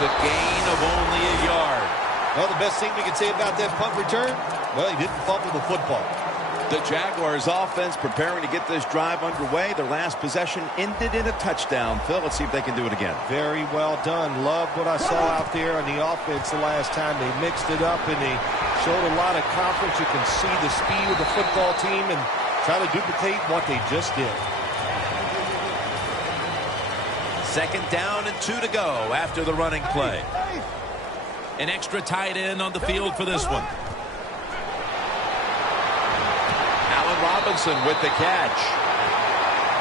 It's a gain of only a yard. Well, the best thing we can say about that punt return, well, he didn't fumble the football. The Jaguars offense preparing to get this drive underway. Their last possession ended in a touchdown. Phil, let's see if they can do it again. Very well done. Loved what I saw out there on the offense the last time. They mixed it up and they showed a lot of confidence. You can see the speed of the football team and try to duplicate what they just did. Second down and 2 to go after the running play. An extra tight end on the field for this one. Allen Robinson with the catch.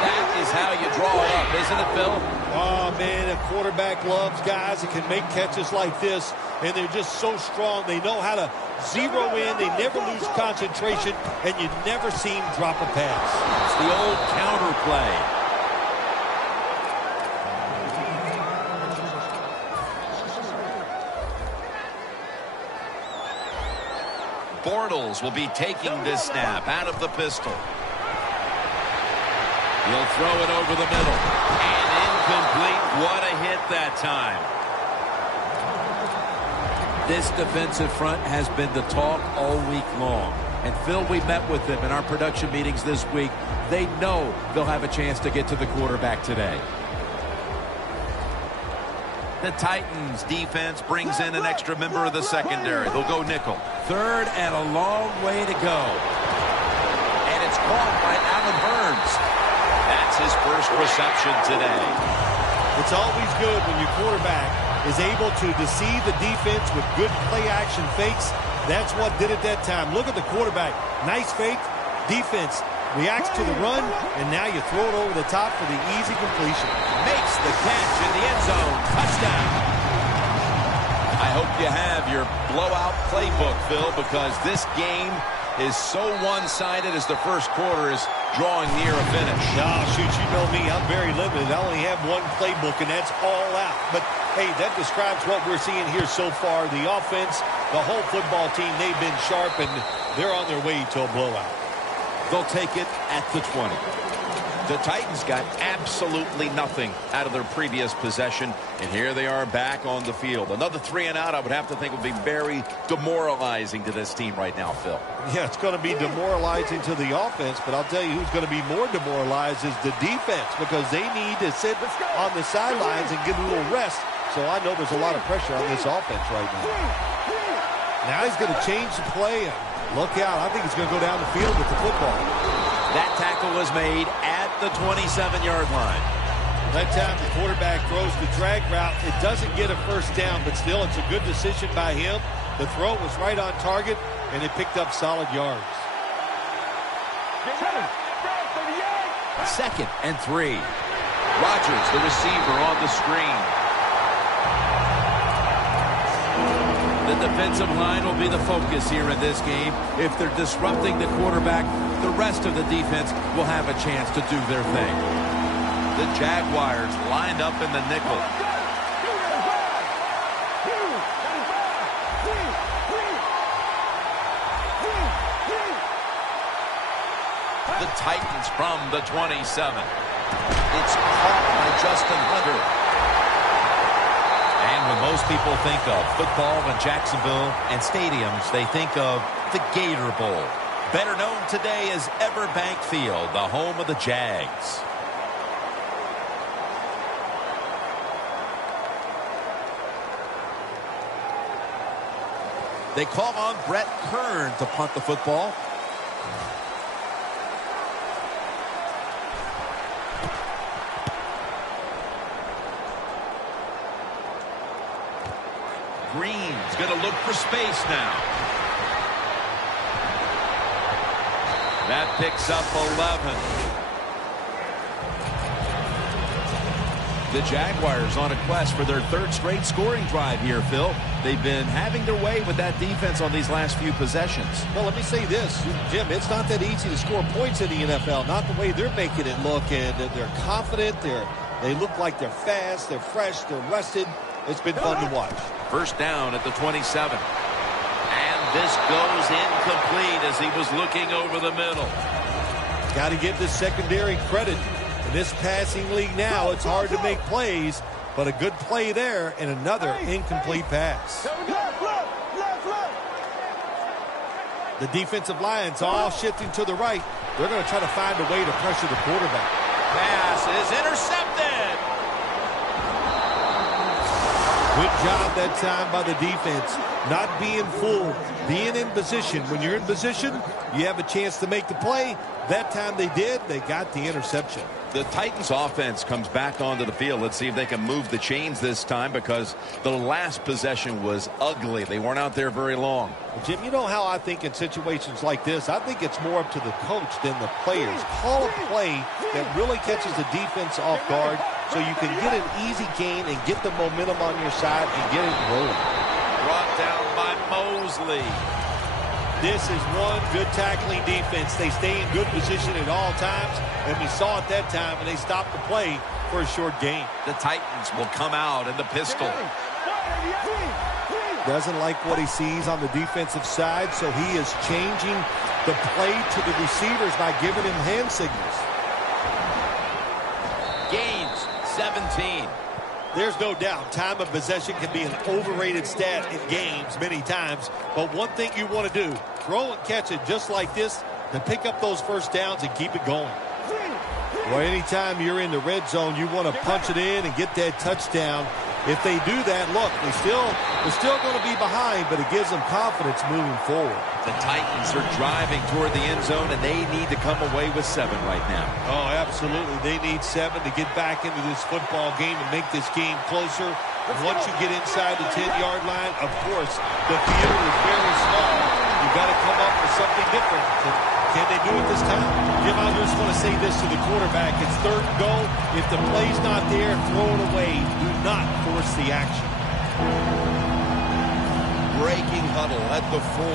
That is how you draw it up, isn't it, Phil? Oh, man, a quarterback loves guys that can make catches like this, and they're just so strong. They know how to zero in. They never lose concentration, and you never see him drop a pass. It's the old counter play. Bortles will be taking this snap out of the pistol. He'll throw it over the middle. And incomplete. What a hit that time. This defensive front has been the talk all week long. And Phil, we met with them in our production meetings this week. They know they'll have a chance to get to the quarterback today. The Titans defense brings in an extra member of the secondary. They'll go nickel. Third and a long way to go. And it's caught by Allen Hurns. That's his first reception today. It's always good when your quarterback is able to deceive the defense with good play-action fakes. That's what did it that time. Look at the quarterback. Nice fake. Defense reacts to the run, and now you throw it over the top for the easy completion. Makes the catch in the end zone. Touchdown. I hope you have your blowout playbook, Phil, because this game is so one-sided as the first quarter is drawing near a finish. Oh, shoot, you know me. I'm very limited. I only have one playbook, and that's all out. But, hey, that describes what we're seeing here so far. The offense, the whole football team, they've been sharp, and they're on their way to a blowout. They'll take it at the 20. The Titans got absolutely nothing out of their previous possession, and here they are back on the field. Another 3 and out, I would have to think, would be very demoralizing to this team right now, Phil. Yeah, it's going to be demoralizing to the offense, but I'll tell you who's going to be more demoralized is the defense, because they need to sit on the sidelines and get a little rest. So I know there's a lot of pressure on this offense right now. Now he's going to change the play. Look out. I think he's going to go down the field with the football. That tackle was made at the 27-yard line. That time the quarterback throws the drag route. It doesn't get a first down, but still it's a good decision by him. The throw was right on target, and it picked up solid yards. 2nd and 3. Rodgers, the receiver, on the screen. The defensive line will be the focus here in this game. If they're disrupting the quarterback, the rest of the defense will have a chance to do their thing. The Jaguars lined up in the nickel. The Titans from the 27. It's caught by Justin Hunter. And when most people think of football in Jacksonville and stadiums, they think of the Gator Bowl, better known today as Everbank Field, the home of the Jags. They call on Brett Kern to punt the football. Green's going to look for space now. That picks up 11. The Jaguars on a quest for their 3rd straight scoring drive here, Phil. They've been having their way with that defense on these last few possessions. Well, let me say this, Jim, it's not that easy to score points in the NFL, not the way they're making it look, and they're confident, they look like they're fast, they're fresh, they're rested. It's been fun to watch. First down at the 27. And this goes incomplete as he was looking over the middle. Got to give this secondary credit. In this passing league now, it's hard to make plays. But a good play there and another incomplete pass. The defensive line's all shifting to the right. They're going to try to find a way to pressure the quarterback. Pass is intercepted. Good job that time by the defense. Not being fooled, being in position. When you're in position, you have a chance to make the play. That time they did. They got the interception. The Titans offense comes back onto the field. Let's see if they can move the chains this time, because the last possession was ugly. They weren't out there very long. Jim, you know how I think in situations like this, I think it's more up to the coach than the players. Call a play that really catches the defense off guard so you can get an easy gain and get the momentum on your side and get it rolling. Brought down by Mosley. This is one good tackling defense. They stay in good position at all times, and we saw it that time, and they stopped the play for a short gain. The Titans will come out in the pistol. Doesn't like what he sees on the defensive side, so he is changing the play to the receivers by giving him hand signals. Gains 17. There's no doubt time of possession can be an overrated stat in games many times, but one thing you want to do, throw and catch it just like this to pick up those first downs and keep it going. Well, anytime you're in the red zone, you want to punch it in and get that touchdown. If they do that, look, they're still going to be behind, but it gives them confidence moving forward. The Titans are driving toward the end zone, and they need to come away with 7 right now. Oh, absolutely. They need 7 to get back into this football game and make this game closer. Once you get inside the 10-yard line, of course, the field is very small. You've got to come up with something different. Can they do it this time? Jim, I just want to say this to the quarterback. It's 3rd and goal. If the play's not there, throw it away. Do not force the action. Breaking huddle at the 4.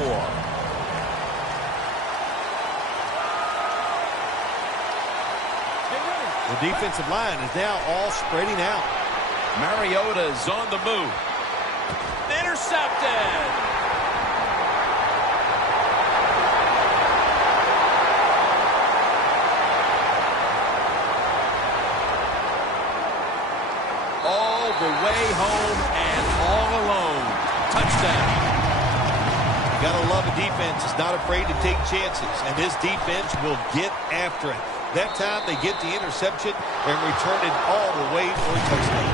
The defensive line is now all spreading out. Mariota's on the move. Intercepted. All the way home and all alone. Touchdown. You got to love a defense that's not afraid to take chances, and this defense will get after it. That time they get the interception and return it all the way for a touchdown.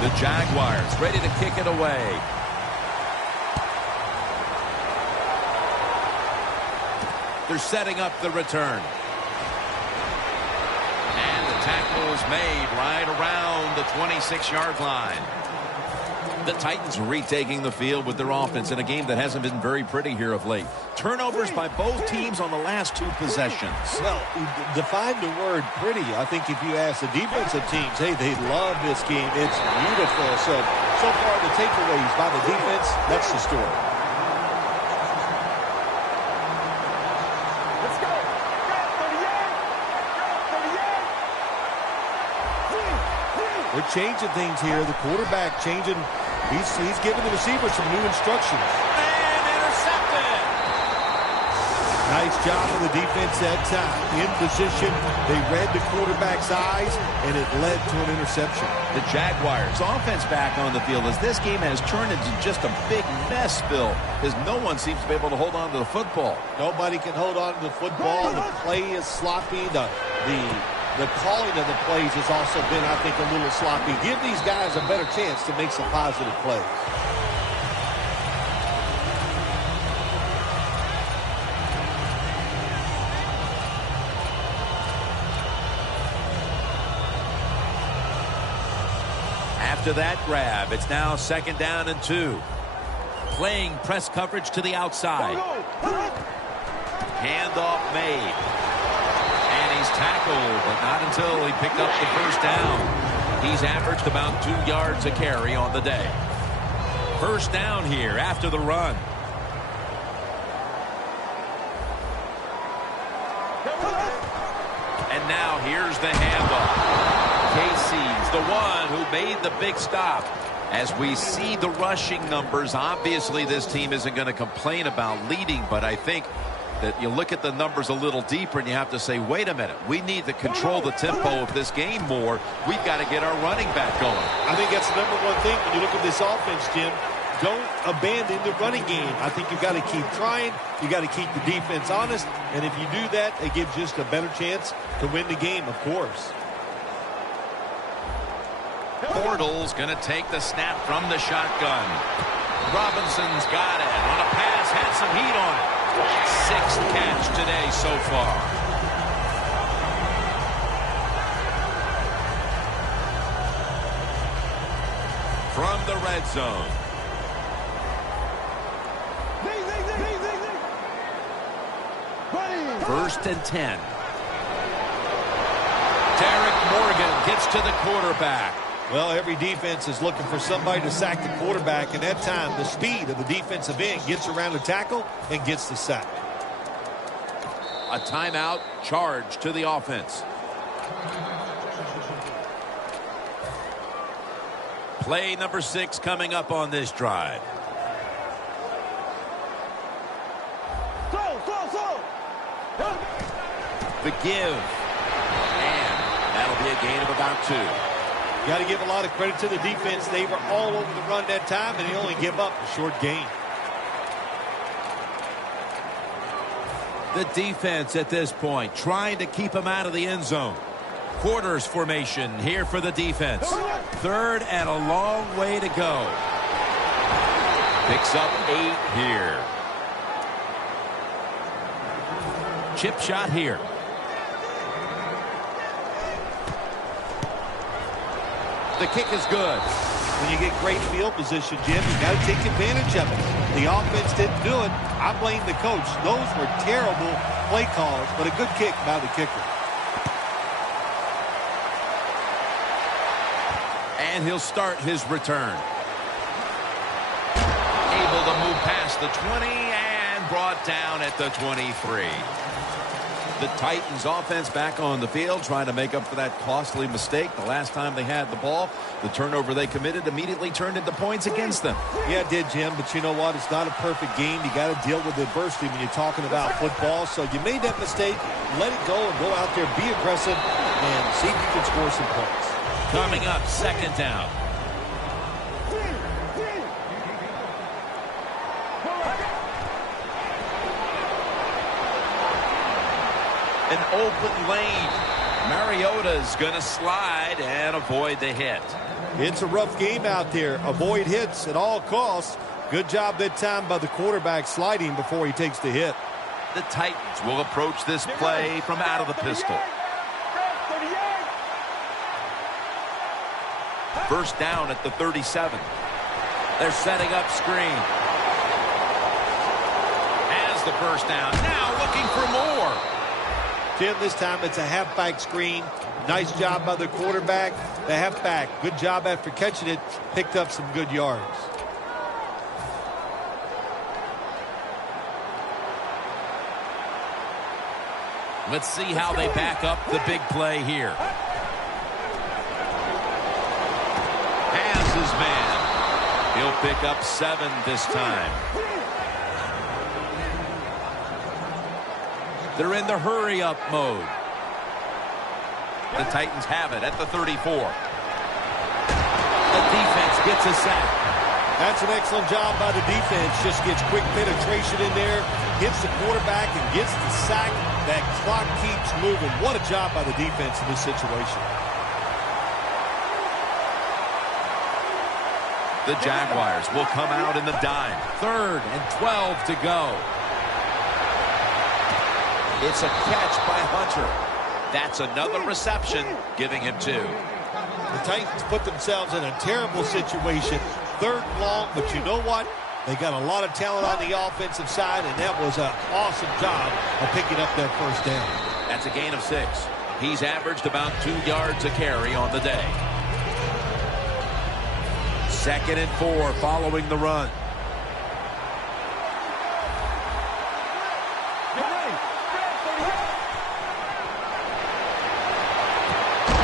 The Jaguars ready to kick it away. They're setting up the return. And the tackle is made right around the 26-yard line. The Titans retaking the field with their offense in a game that hasn't been very pretty here of late. Turnovers by both teams on the last 2 possessions. Well, define the word pretty. I think if you ask the defensive teams, hey, they love this game. It's beautiful. So far the takeaways by the defense, that's the story. Let's go. 38. They're changing things here. The quarterback changing. He's giving the receivers some new instructions. And intercepted. Nice job of the defense that time. In position, they read the quarterback's eyes, and it led to an interception. The Jaguars offense back on the field as this game has turned into just a big mess, Bill, as no one seems to be able to hold on to the football. Nobody can hold on to the football. The play is sloppy. The calling of the plays has also been, I think, a little sloppy. Give these guys a better chance to make some positive plays. After that grab, it's now 2nd down and 2. Playing press coverage to the outside. Handoff made. And he's tackled, but not until he picked up the 1st down. He's averaged about 2 yards a carry on the day. 1st down here after the run. And now here's the handoff. Casey's the one who made the big stop. As we see the rushing numbers, obviously this team isn't going to complain about leading, but I think that you look at the numbers a little deeper and you have to say, wait a minute, we need to control the tempo of this game more. We've got to get our running back going. I think that's the number one thing when you look at this offense, Jim. Don't abandon the running game. I think you've got to keep trying. You've got to keep the defense honest. And if you do that, it gives just a better chance to win the game, of course. Bortles going to take the snap from the shotgun. Robinson's got it. On a pass, had some heat on it. 6th catch today so far. From the red zone. First and 10. Derek Morgan gets to the quarterback. Well, every defense is looking for somebody to sack the quarterback, and that time the speed of the defensive end gets around the tackle and gets the sack. A timeout charge to the offense. Play number 6 coming up on this drive. The give. And that'll be a gain of about 2. Got to give a lot of credit to the defense. They were all over the run that time, and they only give up a short gain. The defense at this point trying to keep him out of the end zone. Quarters formation here for the defense. 3rd and a long way to go. Picks up 8 here. Chip shot here. The kick is good. When you get great field position, Jim, you got to take advantage of it. The offense didn't do it. I blame the coach. Those were terrible play calls, but a good kick by the kicker. And he'll start his return. Able to move past the 20 and brought down at the 23. The Titans offense back on the field trying to make up for that costly mistake. The last time they had the ball, the turnover they committed immediately turned into points against them. Yeah, it did, Jim, but you know what? It's not a perfect game. You got to deal with adversity when you're talking about football. So you made that mistake, let it go, and go out there, be aggressive, and see if you can score some points. Coming up, 2nd down. An open lane. Mariota's going to slide and avoid the hit. It's a rough game out there. Avoid hits at all costs. Good job that time by the quarterback sliding before he takes the hit. The Titans will approach this play from out of the pistol. 1st down at the 37. They're setting up screen. Has the first down. Now looking for more. Jim, this time it's a halfback screen. Nice job by the quarterback. The halfback, good job after catching it. Picked up some good yards. Let's see how they back up the big play here. Has his man. He'll pick up 7 this time. They're in the hurry-up mode. The Titans have it at the 34. The defense gets a sack. That's an excellent job by the defense. Just gets quick penetration in there, hits the quarterback, and gets the sack. That clock keeps moving. What a job by the defense in this situation. The Jaguars will come out in the dime. 3rd and 12 to go. It's a catch by Hunter. That's another reception, giving him 2. The Titans put themselves in a terrible situation. 3rd and long, but you know what? They got a lot of talent on the offensive side, and that was an awesome job of picking up that first down. That's a gain of 6. He's averaged about 2 yards a carry on the day. 2nd and 4 following the run.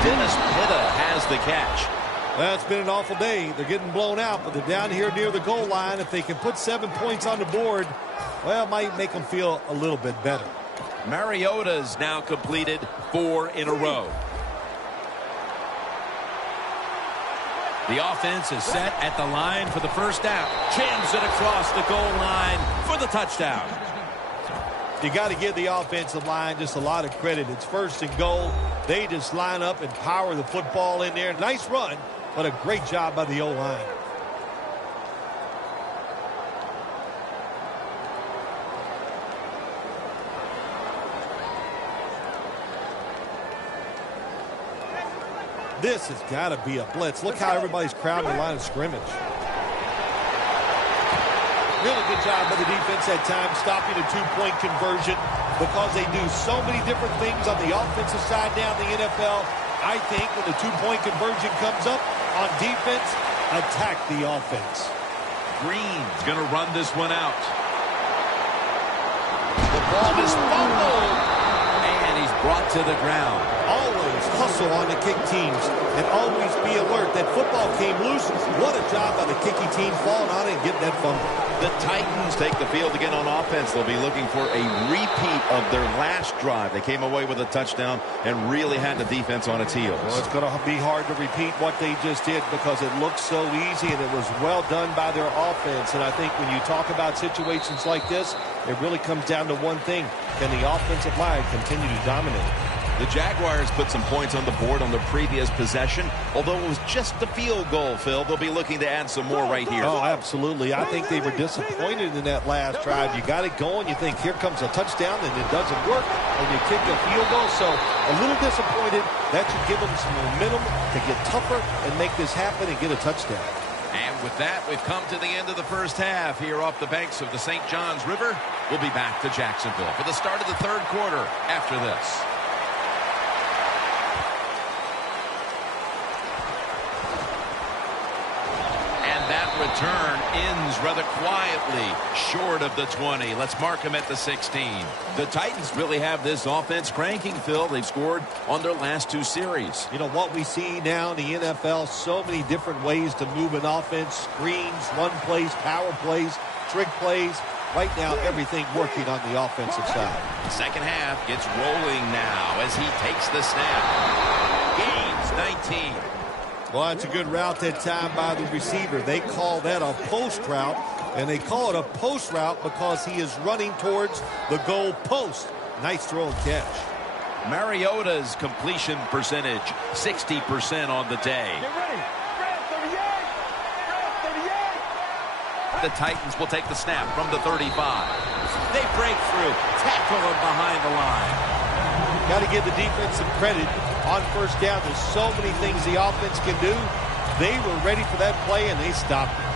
Dennis Pitta has the catch. Well, it's been an awful day. They're getting blown out, but they're down here near the goal line. If they can put 7 points on the board, Well, it might make them feel a little bit better. Mariota's now completed 4 in a row. The offense is set at the line for the first down. Jams it across the goal line for the touchdown. You got to give the offensive line just a lot of credit. It's first and goal. They just line up and power the football in there. Nice run, but a great job by the O-line. This has got to be a blitz. Look how everybody's crowding the line of scrimmage. Really good job by the defense that time, stopping a two-point conversion because they do so many different things on the offensive side down in the NFL. I think when the two-point conversion comes up on defense, attack the offense. Green's going to run this one out. The ball is fumbled, and he's brought to the ground. Always hustle on the kick teams and always be alert that football came loose. What a job by the kicking team falling on it and getting that fumble. The Titans take the field again on offense. They'll be looking for a repeat of their last drive. They came away with a touchdown and really had the defense on its heels. Well, it's going to be hard to repeat what they just did because it looks so easy and it was well done by their offense. And I think when you talk about situations like this, it really comes down to one thing. Can the offensive line continue to dominate? The Jaguars put some points on the board on their previous possession. Although it was just a field goal, Phil, they'll be looking to add some more right here. Oh, absolutely. I think they were disappointed in that last drive. You got it going. You think, here comes a touchdown, and it doesn't work, and you kick a field goal. So a little disappointed. That should give them some momentum to get tougher and make this happen and get a touchdown. And with that, we've come to the end of the first half here off the banks of the St. Johns River. We'll be back to Jacksonville for the start of the third quarter after this. Return ends rather quietly short of the 20. Let's mark them at the 16. The Titans really have this offense cranking, Phil. They've scored on their last 2 series. You know what we see now in the NFL, so many different ways to move an offense, screens, run plays, power plays, trick plays. Right now, everything working on the offensive side. Second half gets rolling now as he takes the snap. Gains 19. Well, that's a good route that time by the receiver. They call that a post route, and they call it a post route because he is running towards the goal post. Nice throw and catch. Mariota's completion percentage, 60% on the day. Get ready. Red 38. Red 38. The Titans will take the snap from the 35. They break through, tackle him behind the line. Got to give the defense some credit. On first down, there's so many things the offense can do. They were ready for that play, and they stopped it.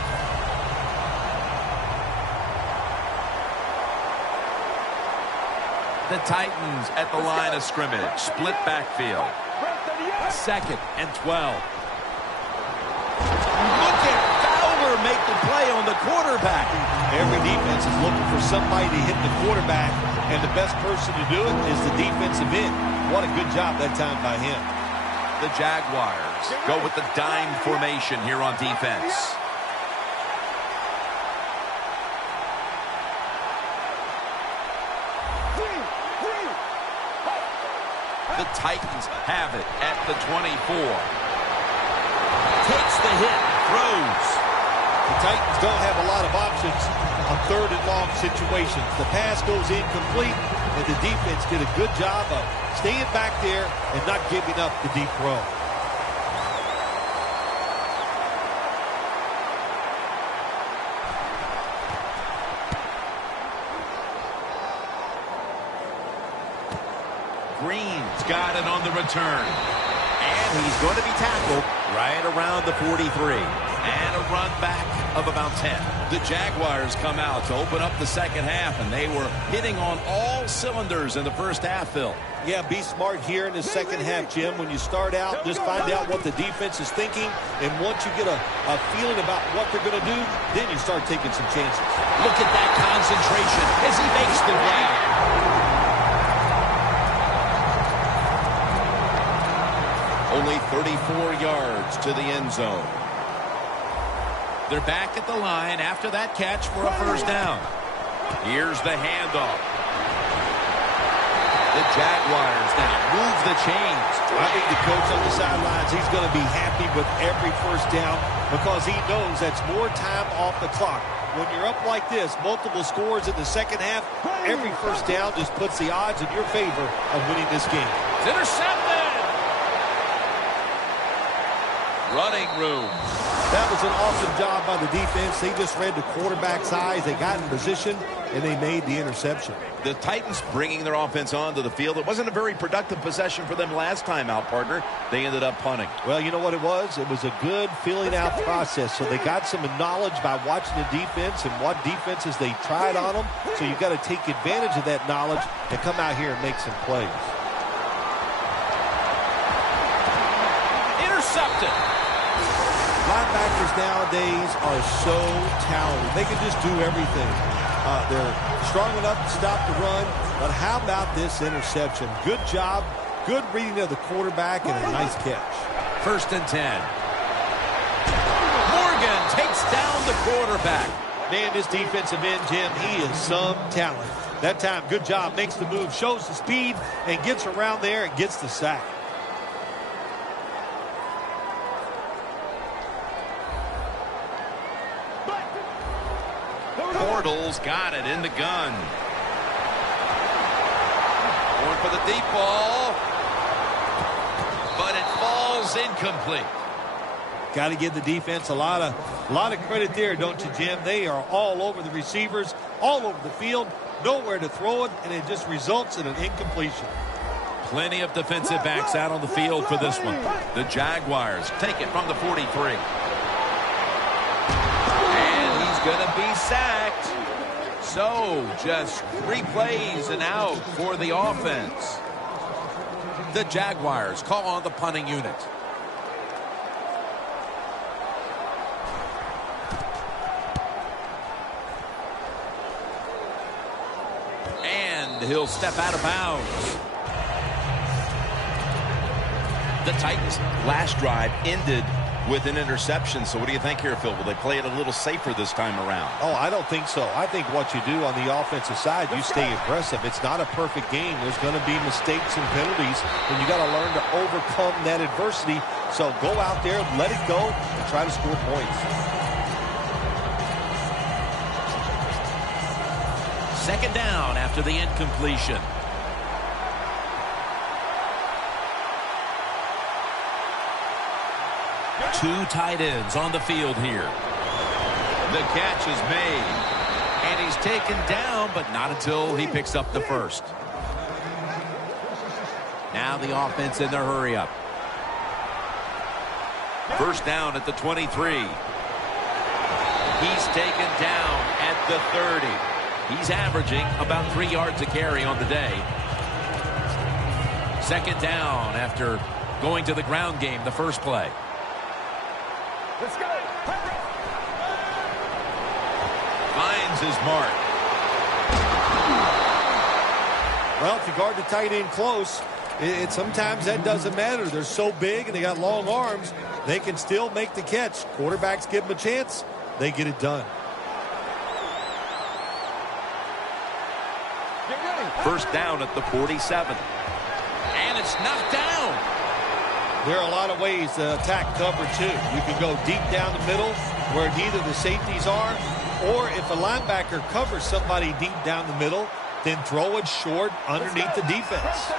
The Titans at the line of scrimmage. Split backfield. Second and 12. Look at Fowler make the play on the quarterback. Every defense is looking for somebody to hit the quarterback, and the best person to do it is the defensive end. What a good job that time by him. The Jaguars go with the dime formation here on defense. The Titans have it at the 24. Takes the hit, throws. The Titans don't have a lot of options on third and long situations. The pass goes incomplete, and the defense did a good job of staying back there and not giving up the deep throw. Green's got it on the return. And he's going to be tackled right around the 43. And a run back of about 10. The Jaguars come out to open up the second half, and they were hitting on all cylinders in the first half, Phil. Yeah, be smart here in the second half, Jim. When you start out, just find out what the defense is thinking, and once you get a feeling about what they're going to do, then you start taking some chances. Look at that concentration as he makes the grab. Only 34 yards to the end zone. They're back at the line after that catch for a first down. Here's the handoff. The Jaguars now move the chains. I think the coach on the sidelines, he's going to be happy with every first down because he knows that's more time off the clock. When you're up like this, multiple scores in the second half, every first down just puts the odds in your favor of winning this game. It's intercepted. Running room. That was an awesome job by the defense. They just read the quarterback's eyes. They got in position, and they made the interception. The Titans bringing their offense onto the field. It wasn't a very productive possession for them last time out, partner. They ended up punting. Well, you know what it was? It was a good filling out process. So they got some knowledge by watching the defense and what defenses they tried on them. So you've got to take advantage of that knowledge and come out here and make some plays. Intercepted. Linebackers nowadays are so talented. They can just do everything. They're strong enough to stop the run, but how about this interception? Good job, good reading of the quarterback, and a nice catch. 1st and 10. Morgan takes down the quarterback. Man, this defensive end, Jim, he is some talent. That time, good job, makes the move, shows the speed, and gets around there and gets the sack. Bortles got it in the gun. Going for the deep ball. But it falls incomplete. Got to give the defense a lot of credit there, don't you, Jim? They are all over the receivers, all over the field, nowhere to throw it, and it just results in an incompletion. Plenty of defensive backs out on the field for this one. The Jaguars take it from the 43. Going to be sacked. So just 3 plays and out for the offense. The Jaguars call on the punting unit. And he'll step out of bounds. The Titans' last drive ended with an interception. So what do you think here, Phil? Will they play it a little safer this time around? Oh, I don't think so. I think what you do on the offensive side, you stay aggressive. It's not a perfect game. There's going to be mistakes and penalties, and you got to learn to overcome that adversity. So go out there, let it go, and try to score points. 2nd down after the incompletion. Two tight ends on the field here. The catch is made. And he's taken down, but not until he picks up the first. Now the offense in their hurry up. 1st down at the 23. He's taken down at the 30. He's averaging about 3 yards a carry on the day. 2nd down after going to the ground game the first play. Let's go. Finds his mark. Well, if you guard the tight end close, sometimes that doesn't matter. They're so big and they got long arms, they can still make the catch. Quarterbacks give them a chance, they get it done. Get ready. 1st down at the 47. And it's knocked down. There are a lot of ways to attack cover, too. You can go deep down the middle where neither the safeties are, or if a linebacker covers somebody deep down the middle, then throw it short underneath the defense.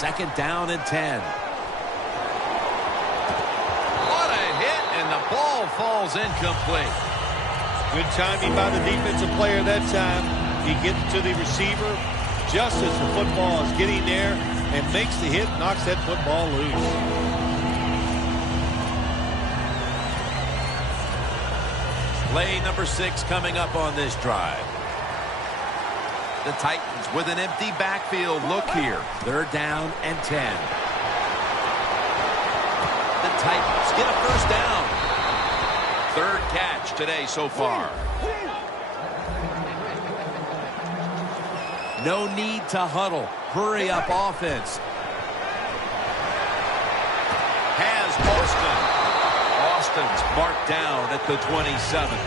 2nd down and 10. What a hit, and the ball falls incomplete. Good timing by the defensive player that time. He gets to the receiver just as the football is getting there and makes the hit, knocks that football loose. Play number 6 coming up on this drive. The Titans with an empty backfield. Look here. 3rd down and 10. The Titans get a 1st down. 3rd catch today so far. No need to huddle. Hurry up offense. Has Austin's marked down at the 27.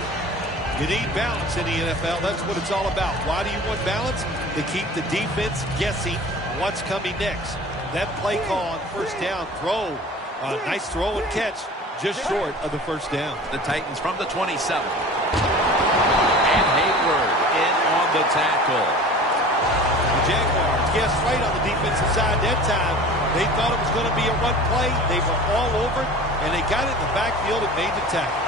You need balance in the NFL. That's what it's all about. Why do you want balance? To keep the defense guessing what's coming next. That play call on first down throw. Nice throw and catch. Just short of the first down. The Titans from the 27. And Hayward in on the tackle. The Jaguars guessed right on the defensive side that time. They thought it was going to be a run play. They were all over it, and they got it in the backfield and made the tackle.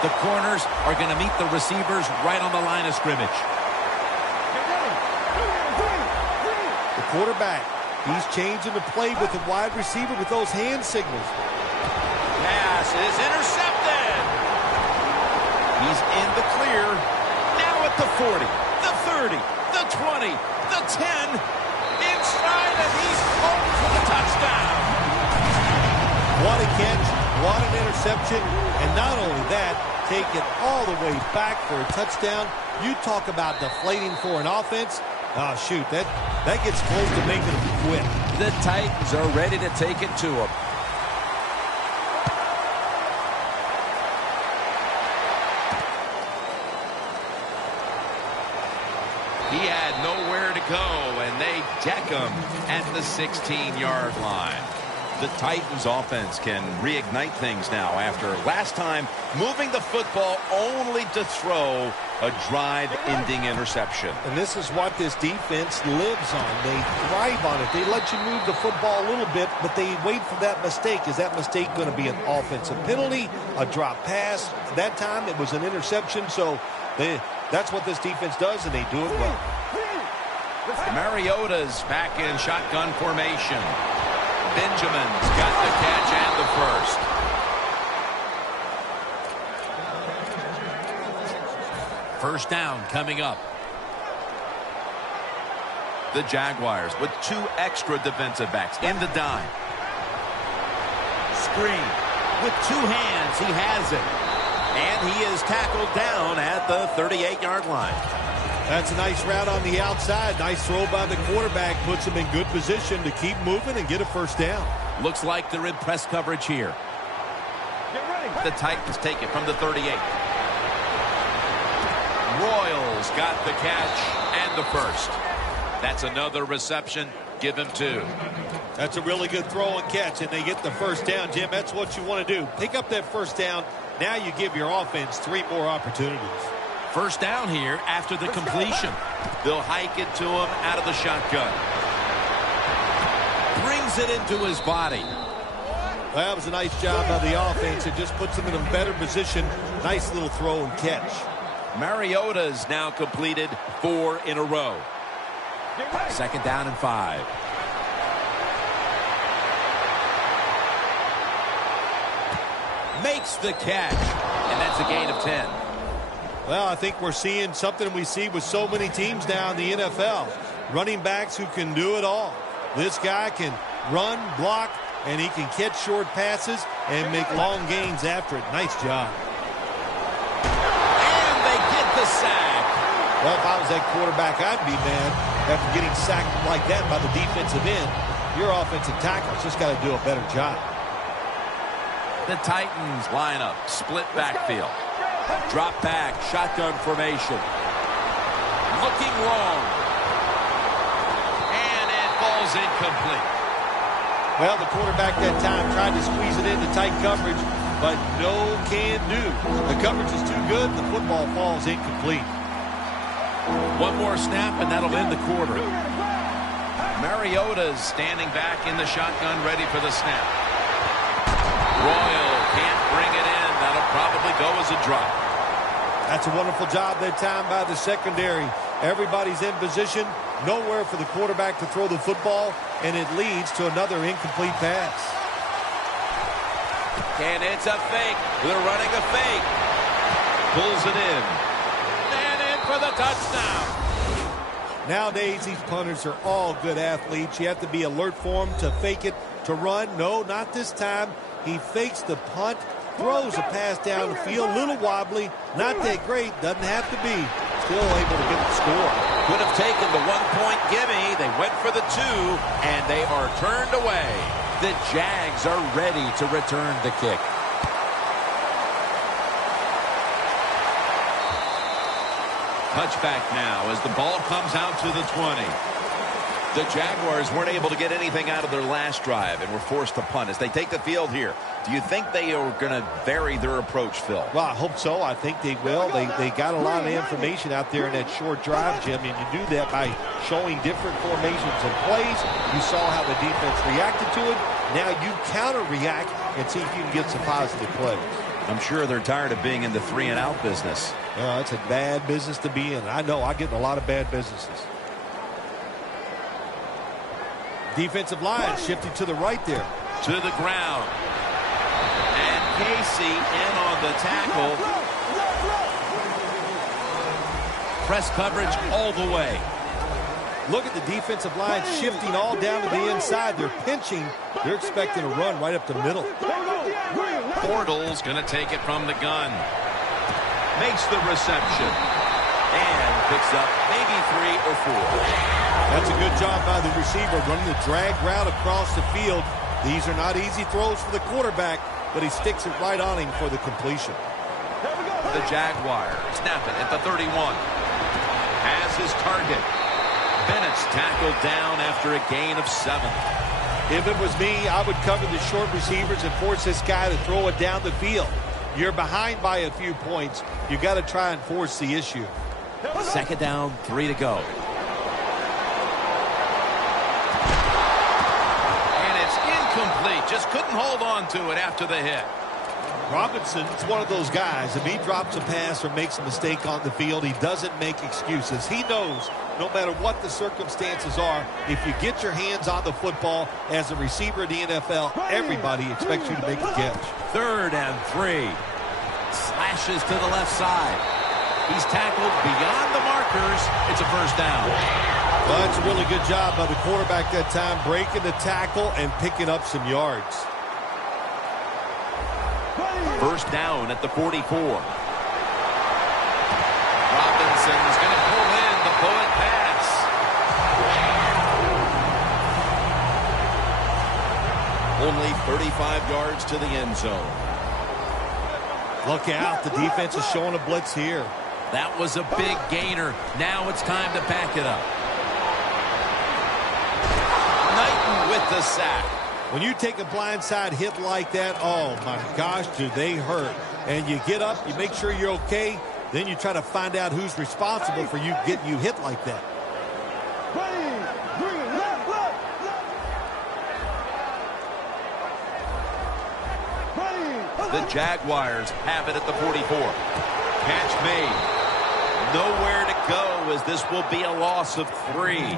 The corners are going to meet the receivers right on the line of scrimmage. The quarterback, he's changing the play with the wide receiver with those hand signals. Pass is intercepted. He's in the clear. Now at the 40, the 30, the 20, the 10. Inside, and he's home for the touchdown. What a catch, what an interception, and not only that, take it all the way back for a touchdown. You talk about deflating for an offense. Oh, shoot, that gets close to making them quit. The Titans are ready to take it to him. He had nowhere to go, and they deck him at the 16-yard line. The Titans offense can reignite things now after last time moving the football only to throw a drive-ending interception. And this is what this defense lives on. They thrive on it. They let you move the football a little bit, but they wait for that mistake. Is that mistake going to be an offensive penalty, a drop pass? That time it was an interception, so that's what this defense does, and they do it well. Mariota's back in shotgun formation. Benjamin's got the catch and the first. First down coming up. The Jaguars with 2 extra defensive backs in the dime. Screen. With 2 hands, he has it. And he is tackled down at the 38-yard line. That's a nice route on the outside. Nice throw by the quarterback. Puts him in good position to keep moving and get a first down. Looks like they're in press coverage here. The Titans take it from the 38. Royals got the catch and the first. That's another reception. Give him 2. That's a really good throw and catch, and they get the first down, Jim. That's what you want to do. Pick up that first down. Now you give your offense 3 more opportunities. First down here after the completion. They'll hike it to him out of the shotgun. Brings it into his body. That was a nice job by the offense. It just puts them in a better position. Nice little throw and catch. Mariota's now completed 4 in a row. Second down and 5. Makes the catch. And that's a gain of 10. Well, I think we're seeing something we see with so many teams now in the NFL. Running backs who can do it all. This guy can run, block, and he can catch short passes and make long gains after it. Nice job. And they get the sack. Well, if I was that quarterback, I'd be mad after getting sacked like that by the defensive end. Your offensive tackle's just got to do a better job. The Titans line up, split backfield. Drop back, shotgun formation. Looking long. And it falls incomplete. Well, the quarterback that time tried to squeeze it into tight coverage, but no can do. The coverage is too good, the football falls incomplete. One more snap, and that'll end the quarter. Mariota's standing back in the shotgun, ready for the snap. Royal can't bring it in. That'll probably go as a drop. That's a wonderful job that time by the secondary. Everybody's in position. Nowhere for the quarterback to throw the football, and it leads to another incomplete pass. And it's a fake. They're running a fake. Pulls it in. And in for the touchdown. Nowadays, these punters are all good athletes. You have to be alert for them to fake it, to run. No, not this time. He fakes the punt, throws a pass down the field, a little wobbly, not that great, doesn't have to be. Still able to get the score. Could have taken the 1-point gimme. They went for the 2, and they are turned away. The Jags are ready to return the kick. Touchback now as the ball comes out to the 20. The Jaguars weren't able to get anything out of their last drive and were forced to punt as they take the field here. Do you think they are going to vary their approach, Phil? Well, I hope so. I think they will. They got a lot of information out there in that short drive, Jim, and you do that by showing different formations and plays. You saw how the defense reacted to it. Now you counter-react and see if you can get some positive plays. I'm sure they're tired of being in the 3-and-out business. It's a bad business to be in. I know. I get in a lot of bad businesses. Defensive line shifting to the right there. To the ground. And Casey in on the tackle. Press coverage all the way. Look at the defensive line shifting all down to the inside. They're pinching. They're expecting a run right up the middle. Bortles going to take it from the gun. Makes the reception. And picks up maybe 3 or 4. That's a good job by the receiver running the drag route across the field. These are not easy throws for the quarterback, but he sticks it right on him for the completion. The Jaguars snap it at the 31. Has his target. Bennett's tackled down after a gain of 7. If it was me, I would cover the short receivers and force this guy to throw it down the field. You're behind by a few points. You got to try and force the issue. 2nd down, 3 to go. Complete. Just couldn't hold on to it after the hit. Robinson's one of those guys. If he drops a pass or makes a mistake on the field, he doesn't make excuses. He knows no matter what the circumstances are, if you get your hands on the football as a receiver in the NFL, everybody expects you to make the catch. 3rd and 3. Slashes to the left side. He's tackled beyond the markers. It's a 1st down. Well, that's a really good job by the quarterback that time, breaking the tackle and picking up some yards. 1st down at the 44. Robinson's going to pull in the bullet pass. Only 35 yards to the end zone. Look out. The defense is showing a blitz here. That was a big gainer. Now it's time to back it up. Knighton with the sack. When you take a blindside hit like that, oh my gosh, do they hurt. And you get up, you make sure you're okay, then you try to find out who's responsible for you getting you hit like that. The Jaguars have it at the 44. Catch made. Nowhere to go as this will be a loss of 3.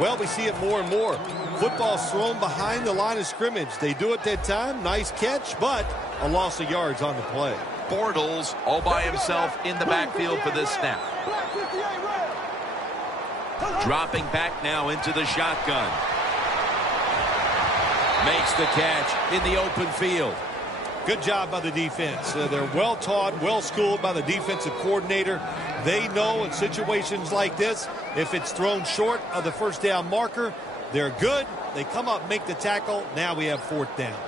Well, we see it more and more. Football's thrown behind the line of scrimmage. They do it that time. Nice catch, but a loss of yards on the play. Bortles all by himself in the backfield for this snap. Dropping back now into the shotgun. Makes the catch in the open field. Good job by the defense. They're well taught, well schooled by the defensive coordinator. They know in situations like this, if it's thrown short of the 1st down marker, they're good. They come up, make the tackle. Now we have 4th down.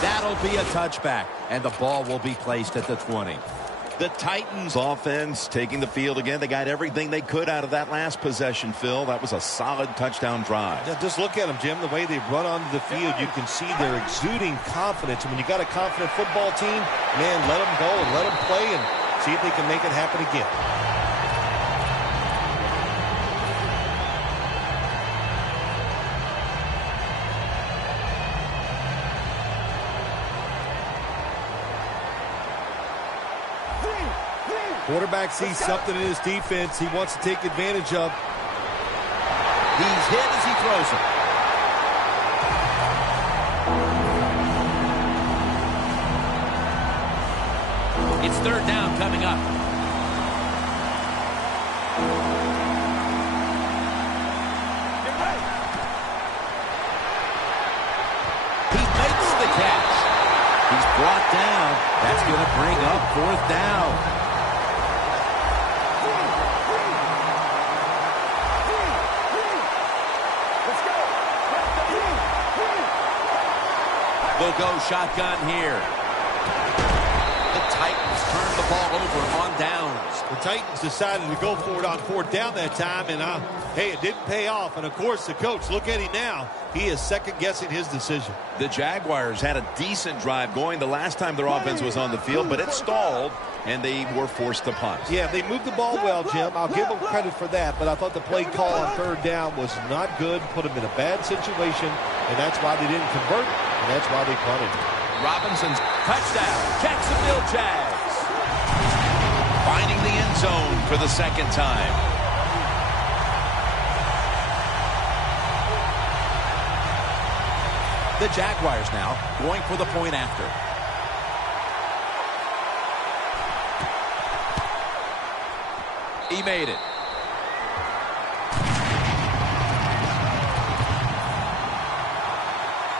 That'll be a touchback, and the ball will be placed at the 20. The Titans offense taking the field again. They got everything they could out of that last possession, Phil. That was a solid touchdown drive. Yeah, just look at them, Jim. The way they run onto the field, you can see they're exuding confidence. And when you got a confident football team, man, let them go and let them play and see if they can make it happen again. Quarterback sees something in his defense he wants to take advantage of. He's hit as he throws it. It's 3rd down coming up. He makes the catch. He's brought down. That's going to bring up 4th down. They'll go shotgun here. The Titans turn the ball over on downs. The Titans decided to go for it on fourth down that time, and hey, it didn't pay off. And, of course, the coach, look at him now. He is second-guessing his decision. The Jaguars had a decent drive going the last time their offense was on the field, but it stalled, and they were forced to punt. Yeah, they moved the ball well, Jim. I'll give them credit for that, but I thought the play call on third down was not good, put them in a bad situation, and that's why they didn't convert, and that's why they punted. Robinson's touchdown, Jacksonville Jags. Finding the end zone for the second time. The Jaguars now going for the point after. He made it.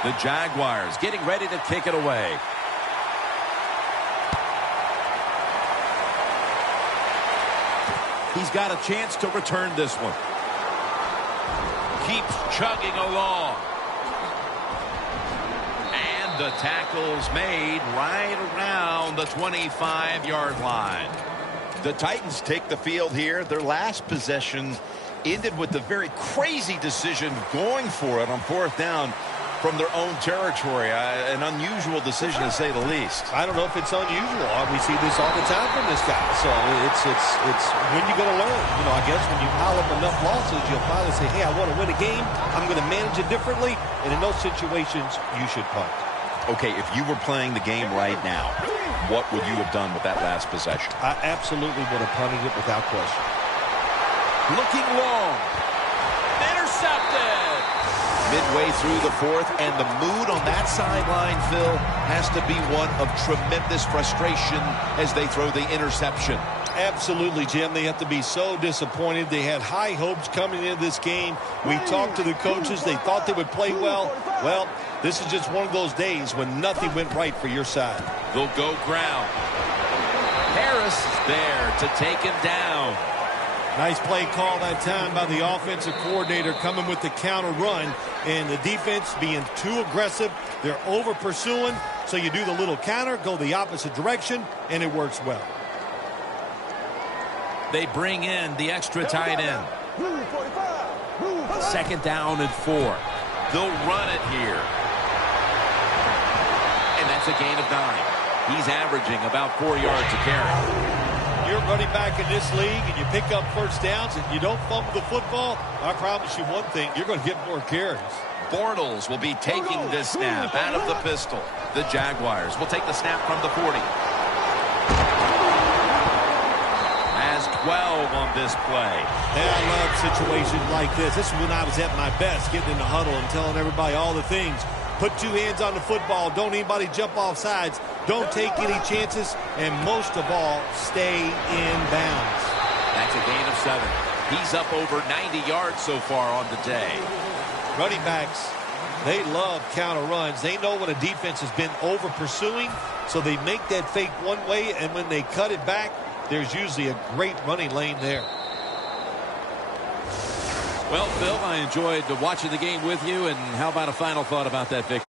The Jaguars getting ready to kick it away. He's got a chance to return this one. Keeps chugging along. And the tackle's made right around the 25-yard line. The Titans take the field here. Their last possession ended with the very crazy decision going for it on fourth down from their own territory. An unusual decision, to say the least. I don't know if it's unusual. We see this all the time from this guy. So it's when you're going to learn. You know, I guess when you pile up enough losses, you'll finally say, hey, I want to win a game. I'm going to manage it differently. And in those situations, you should punt. Okay, if you were playing the game right now, what would you have done with that last possession? I absolutely would have punted it without question. Looking long. Intercepted. Midway through the fourth, and the mood on that sideline, Phil, has to be one of tremendous frustration as they throw the interception. Absolutely, Jim. They have to be so disappointed. They had high hopes coming into this game. We talked to the coaches. They thought they would play well. Well, this is just one of those days when nothing went right for your side. They'll go ground. Harris is there to take him down. Nice play call that time by the offensive coordinator, coming with the counter run, and the defense being too aggressive. They're over pursuing, so you do the little counter, go the opposite direction, and it works well. They bring in the extra tight end. Second down and 4. They'll run it here. And that's a gain of 9. He's averaging about 4 yards a carry. You're running back in this league and you pick up first downs and you don't fumble the football, I promise you one thing, you're going to get more carries. Bortles will be taking this snap out of the pistol. The Jaguars will take the snap from the 40. Has 12 on this play. Yeah, I love situations like this. This is when I was at my best, getting in the huddle and telling everybody all the things. Put 2 hands on the football. Don't anybody jump off sides. Don't take any chances. And most of all, stay in bounds. That's a gain of 7. He's up over 90 yards so far on the day. Running backs, they love counter runs. They know when a defense has been over pursuing, so they make that fake one way, and when they cut it back, there's usually a great running lane there. Well, Phil, I enjoyed watching the game with you, and how about a final thought about that victory?